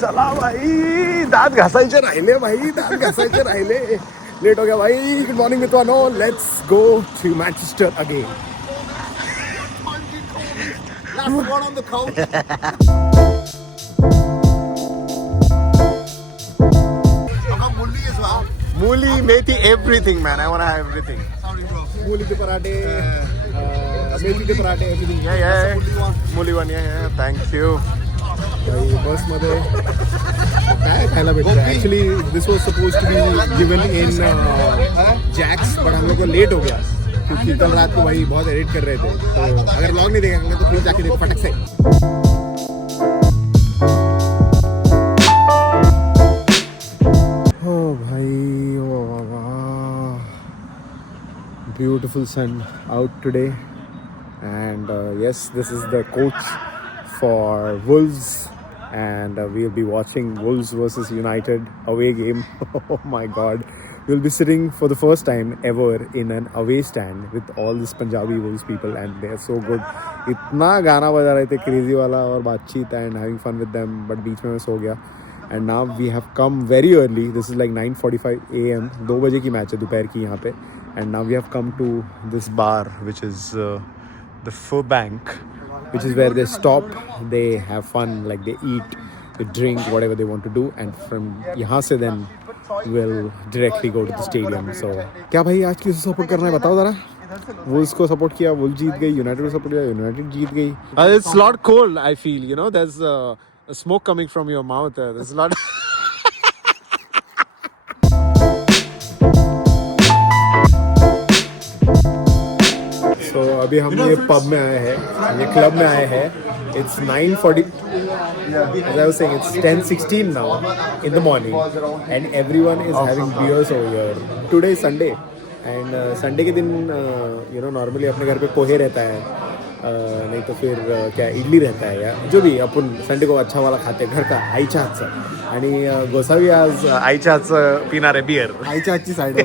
चला भाई, दात घासायचे राहिले भाई, दात घासायचे राहिले. लेट हो गया भाई. गुड मॉर्निंग मित्रांनो, let's go to Manchester again. Last one on the coach. I got mulli as well. Mooli methi everything man, I want to have everything. Sorry, bro. मूली के पराठे, मेथी के पराठे, एवरीथिंग. मूली वन. Thank you. बस मध्ये काय खायला भेटतं. Actually this was suppose to be given in Jacks, but हम लोग को लेट हो गया क्योंकि कल रात को भाई बहुत एडिट कर रहे थे. तो अगर व्लॉग नहीं देखेंगे तो फिर जाके देखो फटक से. ओ भाई, ओ वाह, beautiful sun out today. And yes, this is the coach for Wolves, and we'll be watching Wolves versus United away game. Oh my God, we'll be sitting for the first time ever in an away stand with all these Punjabi Wolves people, and they're so good. इतना गाना बजा रहे थे crazy वाला और बातचीत and having fun with them, but बीच में मैं सो गया. And now we have come very early. This is like 9:45 AM. 2 बजे की मैच है दोपहर की यहाँ पे. And now we have come to this bar, which is the Pho Bank, which is where they stop, they have fun, like they eat, they drink, whatever they want to do, and from यहाँ से then we'll directly go to the stadium. So क्या भाई आज किसे support करना है बताओ जरा. वुल्स को सपोर्ट किया, वुल्स जीत गई. यूनाइटेड को सपोर्ट किया, यूनाइटेड जीत गई. It's a lot cold, I feel, you know, there's smoke coming from your mouth. There's a lot. तो अभी हम ये पब में आए हैं, ये क्लब में आए हैं. It's 9:40. As I was saying, it's 10:16 now in the morning, and everyone is having beers over here. Today is Sunday, and Sunday के दिन you know normally अपने घर पे पोहे रहता है, नहीं तो फिर क्या इडली रहता है, या जो भी अपन संडे को अच्छा वाला खाते हैं घर का आईच्या हातचं. आणि गोसावी आज आईच्या हातचं पिणार आहे बियर, आईच्या हातची side.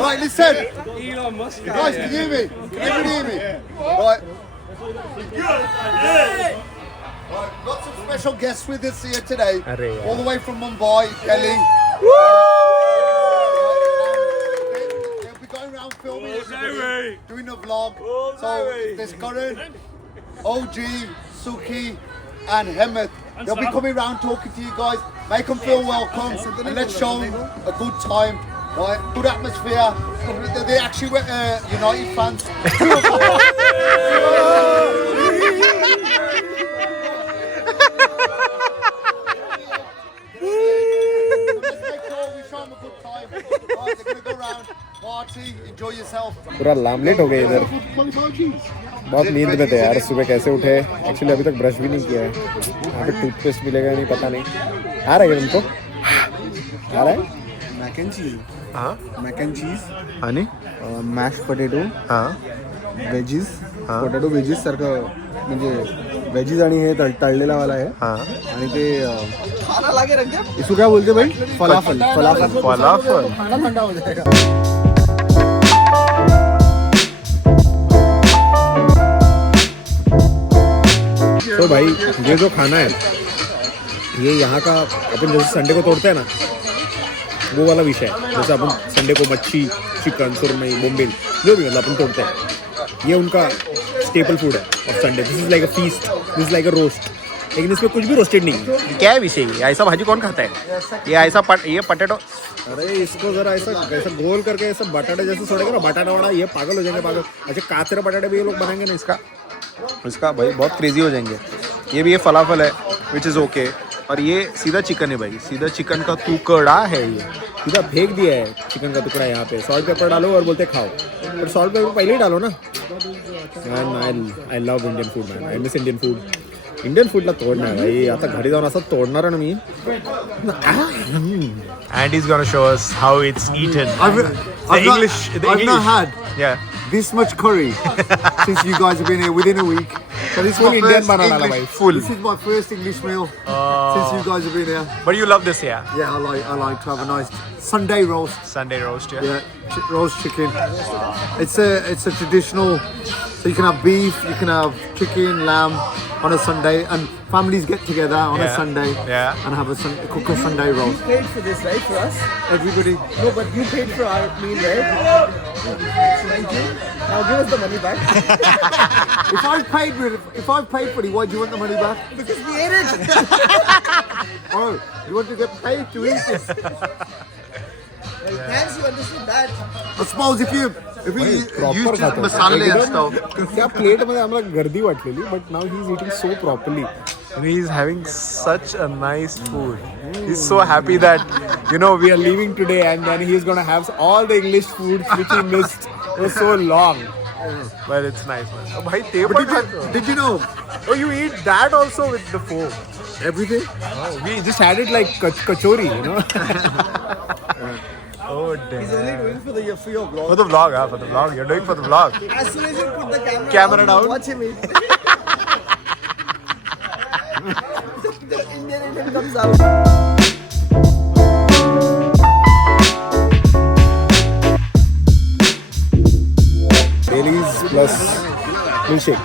Right, listen. Elon Musk. Guys, can you hear me? Can everybody hear me? Right. Right. Got some special guests with us here today. All the way from Mumbai, Delhi. They'll be going around filming everybody, doing a vlog. So there's Karan, OG, Suki, and Hemant. They'll be coming around talking to you guys. Make them feel welcome, and let's show them a good time. Right, good atmosphere. They actually were United fans. पूरा लामलेट हो गए इधर. बहुत नींद में थे यार. सुबह कैसे उठे. एक्चुअली अभी तक ब्रश भी नहीं किया है. यहाँ पे टूथपेस्ट मिलेगा नहीं पता नहीं. आ रहा है तुमको? आ रहा है Mac and cheese. हाँ, Mac and cheese. आणि Mashed potato. हाँ, Veggies. हाँ. पोटॅटो वेजीस सारखं म्हणजे वेजीज आणि हे तळलेला वाला आहे. हाँ. आणि ते इसको क्या बोलते भाई? फलाफल. फलाफल. फलाफल. ठंडा हो जाएगा. तो भाई ये जो खाना है ये यहाँ का अपन जैसे संडे को तोड़ते हैं ना वो वाला विषय है. जैसे अपन संडे को मच्छी, चिकन, सुरमई, बोम्बिल जो भी मतलब अपन तोड़ते हैं, ये उनका स्टेपल फूड है of Sunday. This is like a feast, this is like a roast. लेकिन इसमें कुछ भी रोस्टेड नहीं है. क्या है विषय? ऐसा भाजी कौन खाता है? ये ऐसा ये पटेटो. अरे इसको जरा ऐसा गोल करके ऐसा बटाटे जैसे छोड़ेगा ना, बटाटा वड़ा, ये पागल हो जाएंगे पागल. अच्छा काचरे बटाटे भी ये लोग बनाएंगे ना इसका भाई बहुत क्रेजी हो जाएंगे. ये भी ये फलाफल है विच इज़ ओके. और ये सीधा चिकन है भाई, सीधा चिकन का टुकड़ा है. ये सीधा फेंक दिया है चिकन का टुकड़ा यहाँ पे. सॉल्ट पेपर डालो और बोलते खाओ, पर सॉल्ट पेपर पहले ही डालो ना. I love Indian food man. I miss Indian food. Indian फूडला तोडणार आहे भाई. आता घरी जाऊन असं तोडणार आहे ना मी. And he's gonna show us how it's eaten. I've not had this much curry since you guys have been here within a week. So this is Full my Indian first banana English- bhai. Full. This is my first English meal since you guys have been here. But you love this, yeah? Yeah, I like to have a nice Sunday roast. Sunday roast, yeah? Yeah, roast chicken. It's a traditional. So you can have beef, you can have chicken, lamb on a Sunday, and families get together on a Yeah. Sunday Yeah. and have cook a Sunday roast. You paid for this, right? For us? Everybody. No, but you paid for our meal, right? Thank you. Now give us the money back. If I paid for it, why do you want the money back? Because we ate it. Oh, you want to get paid to eat it? Thanks, you understood that. I suppose if you proper use खाता है. masala and एकदम stuff. त्या plate मध्ये आम्हाला गर्दी वाटलेली but now he's eating so properly. And he's having such a nice food. He's so happy that, you know, We are leaving today and then he's gonna have all the English foods which he missed for so long. but it's nice, man. Oh, bhai, te But but did you know oh, you eat that also with the foam. everything? We just had it like kachori, you know. Oh, He's only damn. doing for your vlog. For the vlog, huh? For the vlog. You're doing for the vlog. As soon as you put the Camera down. watch him eat. The Indian comes out. Baileys plus milkshake.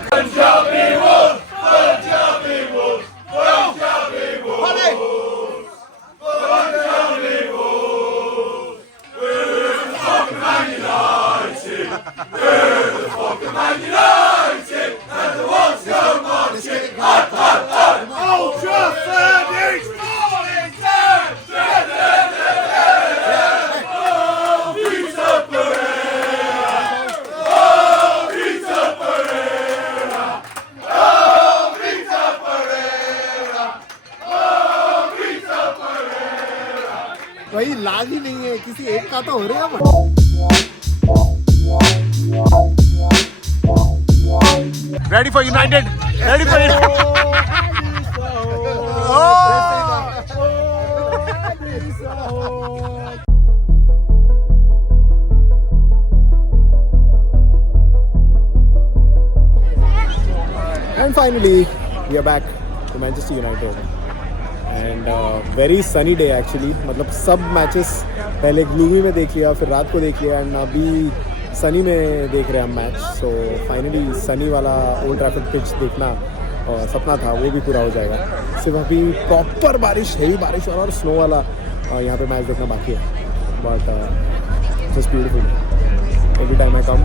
भाई लाग ही नहीं है किसी एक का तो हो रहा है. Ready for United? Ready for United? And finally, we are back to Manchester United. And very sunny day actually. मतलब सब मैचेस पहले ग्लूमी में देख लिया, फिर रात को देख लिया, एंड अभी सनी में देख रहे हैं हम मैच. सो फाइनली सनी वाला ओल्ड ट्रैफर्ड पिच देखना सपना था, वो भी पूरा हो जाएगा. सिर्फ अभी प्रॉपर बारिश, हेवी बारिश और स्नो वाला यहाँ पे मैच देखना बाकी है. But just beautiful every time I come.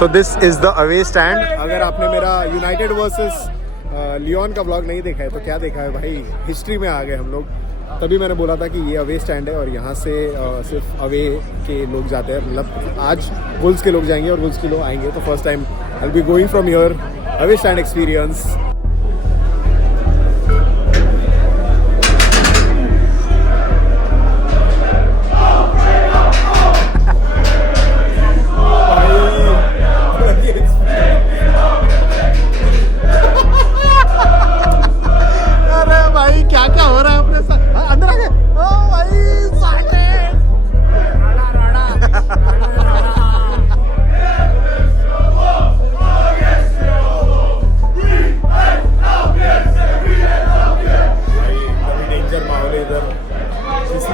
So this is the away stand. अगर आपने मेरा यूनाइटेड वर्सेस लियोन का व्लॉग नहीं देखा है तो क्या देखा है भाई, हिस्ट्री में आ गए हम लोग. तभी मैंने बोला था कि ये अवे स्टैंड है और यहाँ से सिर्फ अवे के लोग जाते हैं. मतलब आज वुल्स के लोग जाएंगे और वुल्स के लोग आएंगे. तो first time I will be going from here away stand experience. अरे भाई क्या क्या हो रहा है अपने साथ. हाँ, अंदर आ गए. ओ भाई साले. डेंजर माहौल है इधर. किसी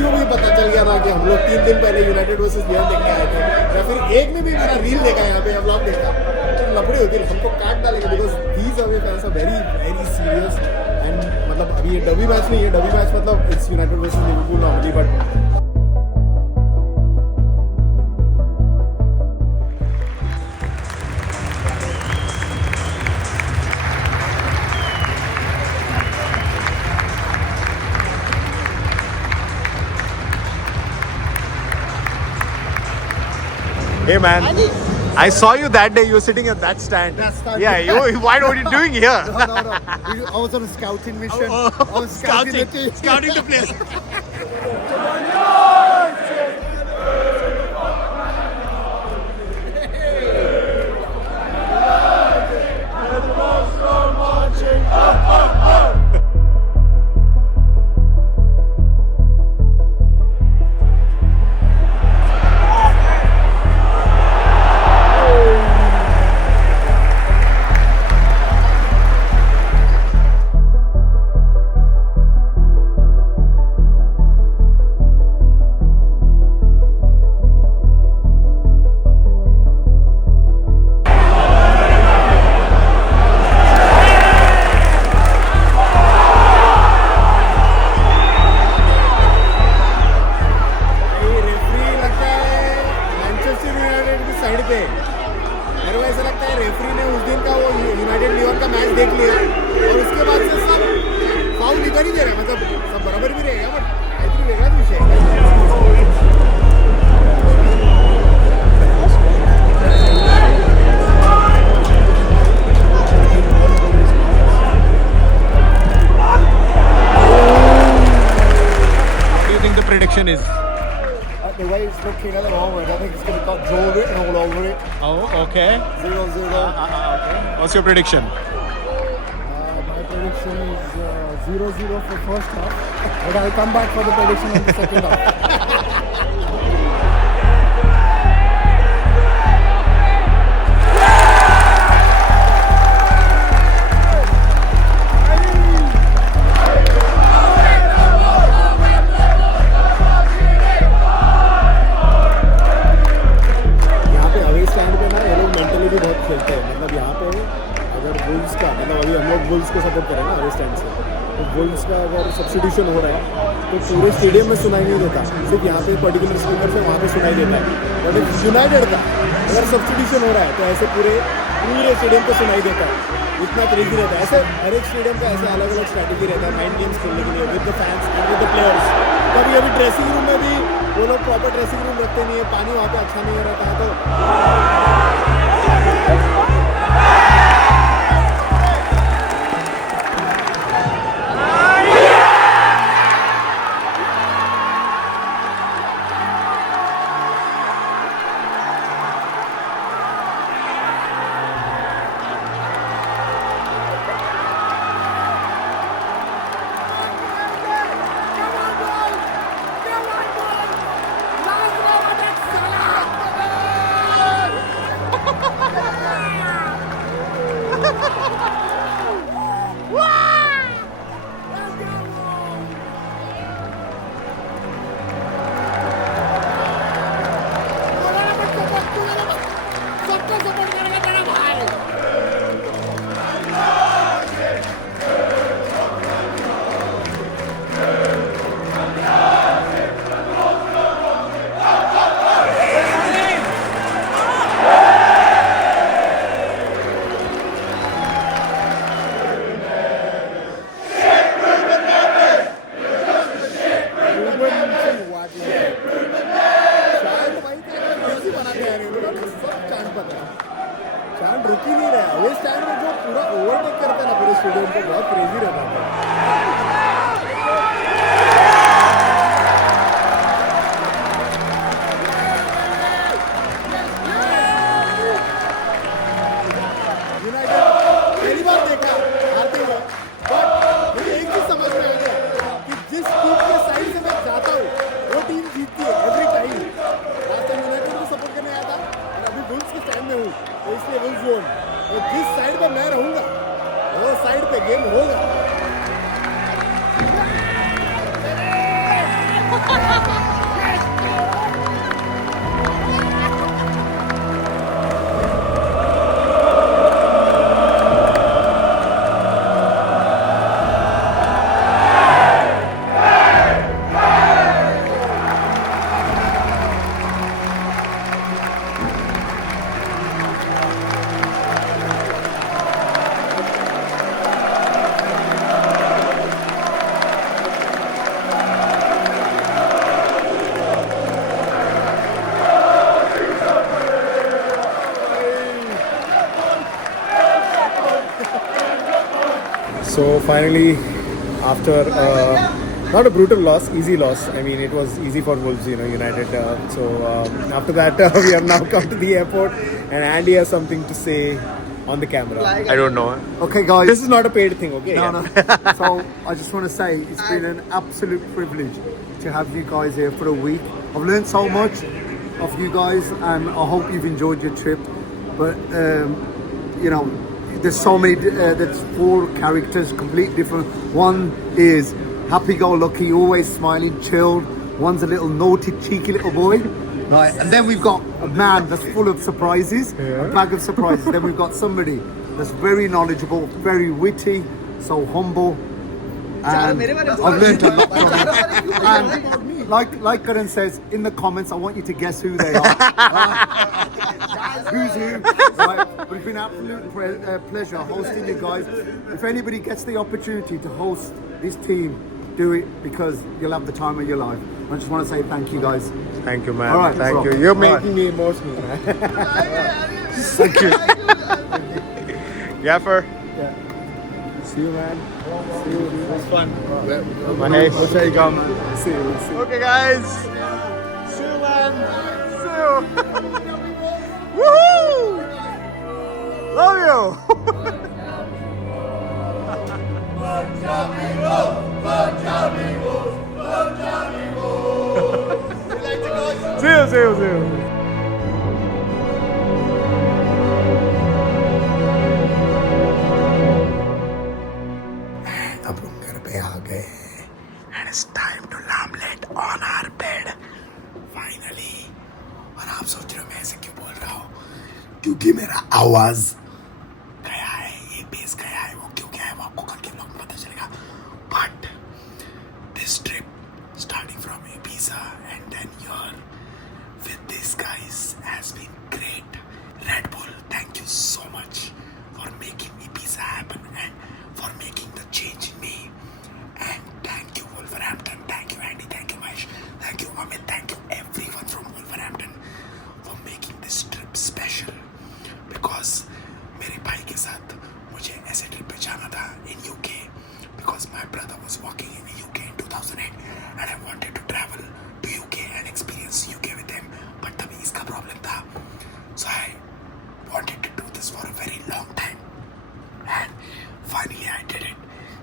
को भी पता चल गया था कि हम लोग 3 दिन पहले यूनाइटेड वर्सेस लियोन देखने आए थे, या फिर एक में भी मेरा रील देखा यहाँ पे, व्लॉग देखा, तो लफड़ी होती है, हमको काट डालेंगे. Because these away fans are very very serious. And मतलब अभी ये डबी मैच नहीं है. डबी मैच मतलब it's United versus Liverpool normally, but Hey man, I saw you that day. You were sitting at that stand. That stand. Yeah. You. Why are you doing here? No. I was on a scouting mission. I was scouting the team. Scouting the place. Marching दे रहा है, मतलब सब बराबर भी रहेगा, but काहीतरी वेगळाच विषय आहे. What do you think the prediction is? The way it's looking at the moment, I think it's going to got draw written all over it. Oh, okay. 0-0. What's your prediction? My prediction is 0-0 for first half, but I'll come back for the prediction in the second half. यहाँ पे away stand पे ना ये लोग mentally भी बहुत खेलते हैं. मतलब यहाँ पे अगर बुल्स का, मतलब अभी हम लोग बुल्स को सपोर्ट करें ना अवे स्टैंड से, तो बुल्स का अगर सब्स्टिट्यूशन हो रहा है तो पूरे स्टेडियम में सुनाई नहीं देता, सिर्फ यहाँ पे पर्टिकुलर स्पीकर से वहाँ पे सुनाई देता है. बट यूनाइटेड का अगर सब्स्टिट्यूशन हो रहा है तो ऐसे पूरे स्टेडियम को सुनाई देता है. इतना क्रेजी रहता है. ऐसे हर एक स्टेडियम का ऐसे अलग अलग स्ट्रैटेजी रहता है माइंड गेम्स खेलने के लिए with the fans and with the players. कभी अभी ड्रेसिंग रूम में भी वो लोग प्रॉपर ड्रेसिंग रूम रखते नहीं है, पानी वहाँ पे अच्छा नहीं रहता है. तो स्टैंड रुक ही नहीं रहा है. ये स्टैंड में जो पूरा ओवरटेक करता है ना पूरे स्टेडियम को, बहुत क्रेजी रहता है. यूनाइटेड पहली बार देखा हारते हुए, बट मुझे एक चीज समझ में आ गया कि जिस टीम के साइड से मैं जाता हूँ वो टीम जीतती है every time. Last time United को सपोर्ट करने आया था और अभी बुल्स के स्टैंड में हूँ, तो इसलिए बुल्स जोन. तो जिस साइड पे मैं रहूँगा वो साइड पे गेम होगा. So finally, after not a brutal loss, easy loss. I mean, it was easy for Wolves, United. After that, we have now come to the airport, and Andy has something to say on the camera. I don't know. Okay, guys. This is not a paid thing, okay? No, no. So I just want to say it's been an absolute privilege to have you guys here for a week. I've learned so much of you guys, and I hope you've enjoyed your trip. But there's so many. There's 4 characters, completely different. One is happy-go-lucky, always smiling, chilled. One's a little naughty, cheeky little boy. Right, and then we've got a man that's full of surprises, a bag of surprises. Then we've got somebody that's very knowledgeable, very witty, so humble. And I've learned a lot from him. And like Karan says, in the comments, I want you to guess who they are. Who's who? Right, but it's been an absolute pleasure hosting you guys. If anybody gets the opportunity to host this team do it because you'll have the time of your life. I just want to say thank you guys. Thank you, man. All right, Thank bro. you. You're All right. making me emotional, man. Thank you. Gaffer. See you, man. See you. It was fun. Mahesh. We'll say you come. See you. Okay, guys. See you, man. See you. Woohoo! Love you. See you, see you, see you. अब हम घर पे आ गए and it's time to laminate on our bed finally. और आप सोच रहे हो मैं ऐसे क्यों बोल रहा हूँ? क्योंकि मेरा आवाज गया है, ये बेस गया है, वो क्यों गया है वो आपको कल के ब्लॉग में पता चलेगा. But this trip starting from Ibiza and then here with these guys has been great. Red Bull, thank you so much for making Ibiza happen and for making the change in me. And thank you Wolverhampton, thank you Andy, thank you Mahesh, thank you Amit, thank you everyone from Wolverhampton for making this trip special. Because मेरे भाई के साथ मुझे ऐसे trip पे जाना था in UK because my brother was working in the UK in 2008 and I wanted to travel to UK and experience UK with him, but तभी इसका प्रॉब्लम था. So I wanted to do this for a very long time and finally I did it.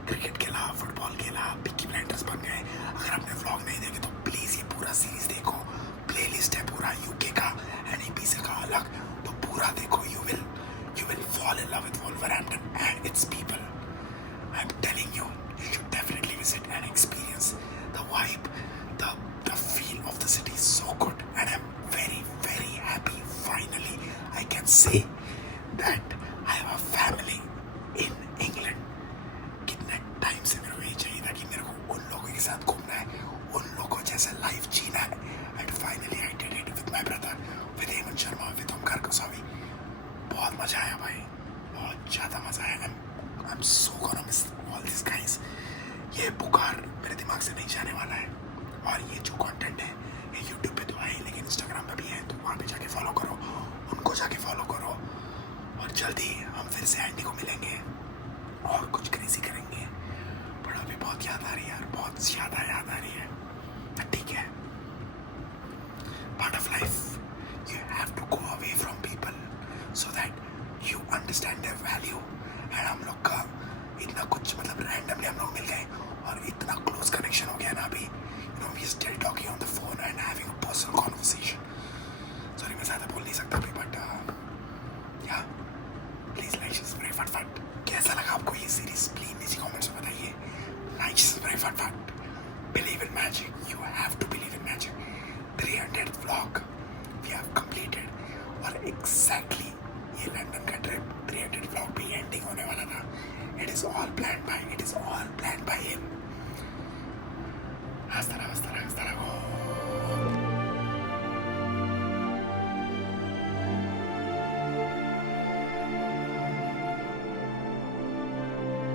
Cricket खेला, football खेला, पिकी blinders बन गए. अगर आपने vlog नहीं देखे तो प्लीज ये पूरा सीरीज देखो. प्लेलिस्ट है पूरा यूके का एंड ईबीसा का अलग, तो पूरा देखो. You will fall in love with Wolverhampton and its people. I'm telling you, you should definitely visit and experience the vibe, the feel of the city is so good and I'm very very happy. Finally, I can say that I have a family in England. कितने time से मेरे को ये चाहिए था कि मेरे को उन लोगों के साथ घूमना है, उन लोगों जैसा लाइफ जीना है. And finally I did it with my brother, with Hemant Sharma, with Omkar Gosavi. बहुत मजा आया भाई, बहुत ज़्यादा मजा आया. I'm so gonna miss all these guys. ये बुखार मेरे दिमाग से नहीं जाने वाला है. और ये जो कंटेंट है ये यूट्यूब पे तो है लेकिन इंस्टाग्राम पे भी है, तो वहाँ पे जाके फॉलो करो, उनको जाके फॉलो करो. और जल्दी हम फिर से एंडी को मिलेंगे और कुछ क्रेजी करेंगे. पर अभी बहुत याद आ रही है यार, बहुत ज़्यादा याद आ रही है. ठीक है, part of life. You have to go away from people so that you understand their value. And हम लोग का इतना कुछ मतलब रैंडमली हम लोग मिल गए और इतना क्लोज कनेक्शन हो गया ना अभी. You know we still talking on the phone and having a personal conversation. Sorry मैं ज़्यादा बोल नहीं सकता अभी, बट या प्लीज़ लाइक सब्सक्राइब फटफट. कैसा लगा आपको ये सीरीज प्लीज नीचे कमेंट्स में बताइए. लाइक सब्सक्राइब फटफट. Believe in magic, you have to believe in magic. 300th vlog we have completed और एग्जैक्टली ये लंदन का ट्रिप 300th व्लॉग भी एंडिंग होने वाला था. It is all planned by him.